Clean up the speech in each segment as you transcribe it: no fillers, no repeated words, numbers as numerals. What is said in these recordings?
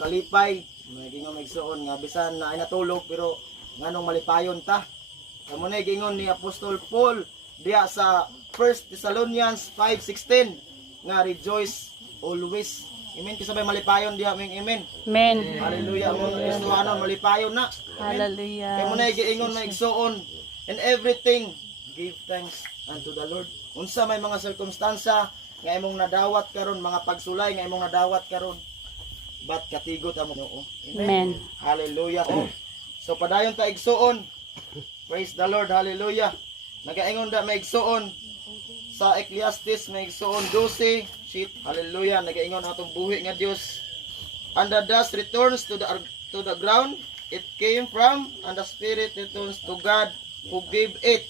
kalipay, gingon igsuon nga bisan na ay natulog pero nganong malipayon ta. Kamo na gingon ni Apostol Paul diya sa 1 Thessalonians 5:16 nga rejoice always. Amen. Kisabay malipayon diha ming amen. Amen. Hallelujah. Mo Kristohanon malipayon na. Hallelujah. Kamo na giingon na igsuon in everything give thanks unto the Lord. Unsa may mga sirkumstansa nga imong nadawat karon, mga pagsulay nga imong nadawat karon, bat katigot amo Ginoo. Amen. Hallelujah. So padayon ta igsuon. Praise the Lord. Hallelujah. Nagaingon da may igsuon sa Ecclesiastes may igsuon 12. Hallelujah. Nagaingon atong buhi nga Dios. And the dust returns to the ground it came from, and the spirit returns to God who gave it.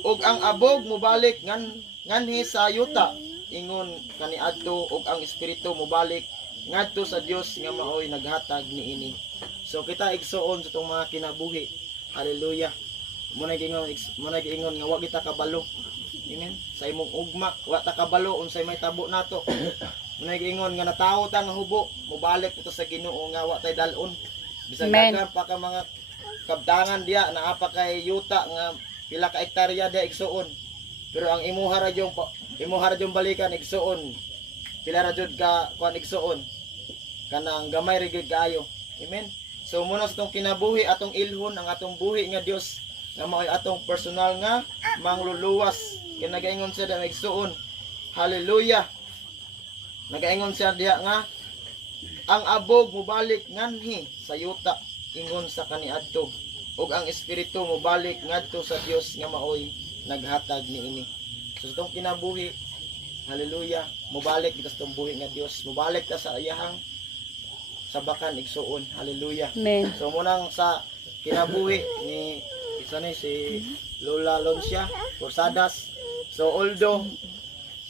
Ug ang abog mubalik nganhi sa yuta, ingon kaniadto, ug ang espiritu mubalik ngadto sa Dios nga maoy naghatag niini. So kita igsuon sa itong mga kinabuhi. Hallelujah. Muna giingon nga wa kita kabalo. Amen. Sa imong ugma wa ta kabalo unsay may tabo nato. Muna giingon nga natawo ta nga hubo, mubalik ito sa Ginoo nga wa tay dalon. Bisag daghan pa ka mga kabtangan diya, naa pa kay yuta nga pila ka hektarya diya igsuon. Pero ang imuha ra jung balikan igsuon. Pila ra jud ka kuan igsuon. Kanang gamay ra gyud kaayo. Amen. So muna sa itong kinabuhi atong ilhon ang atong buhi nga Dios nga mao'y atong personal nga mangluluwas. Kaya nagaingon siya na igsuon. Hallelujah. Nagaingon siya diha nga ang abog mubalik nganhi sa yuta, ingon sa kaniadto, ug ang espiritu mubalik ngadto sa Dios nga maoy naghatag niini. So itong kinabuhi, hallelujah, mubalik kita sa itong buhi nga Dios, mubalik ka sa iyahang sabakan igsuon. Hallelujah. Amen. So munang sa kinabuhi ni si Lola Loncia Porsadas. So although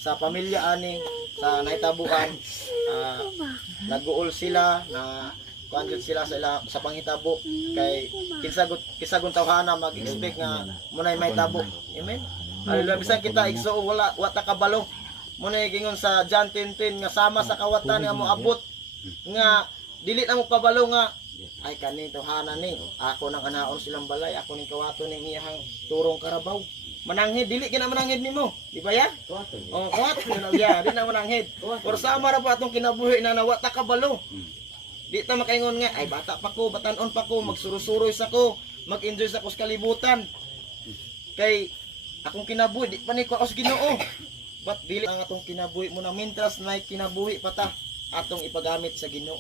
sa pamilya ani sa naitabuan, naguol sila na kuanjud sila sa panghitabo kay kisagon tawhana mag-expect nga munay may tabo. Amen. Hallelujah. Bisan kita igsuon wala ta kabalo. Munay gingon sa John 10:10 nga sama sa kawatan nga moabot nga dili na mo pabalo nga ay kani tawhana ni ako nang anaon silang balay, ako ning kawato ning iyang turong karabaw. Mananghid dili kina mananghid nimo, di ba ya? Oh, kuwat na ya, di na mananghid. Pero sama ra pa atong kinabuhi na nawa ta kabalo. Di ta makaingon nga ay bata pa ko, batanon pa ko, magsurusuroy sa ko, mag-enjoy sa ko sa kalibutan. Kay akong kinabuhi di pa ni ko sa Ginoo. But dili ang atong kinabuhi mo na mintras na kinabuhi pa ta atong ipagamit sa Ginoo.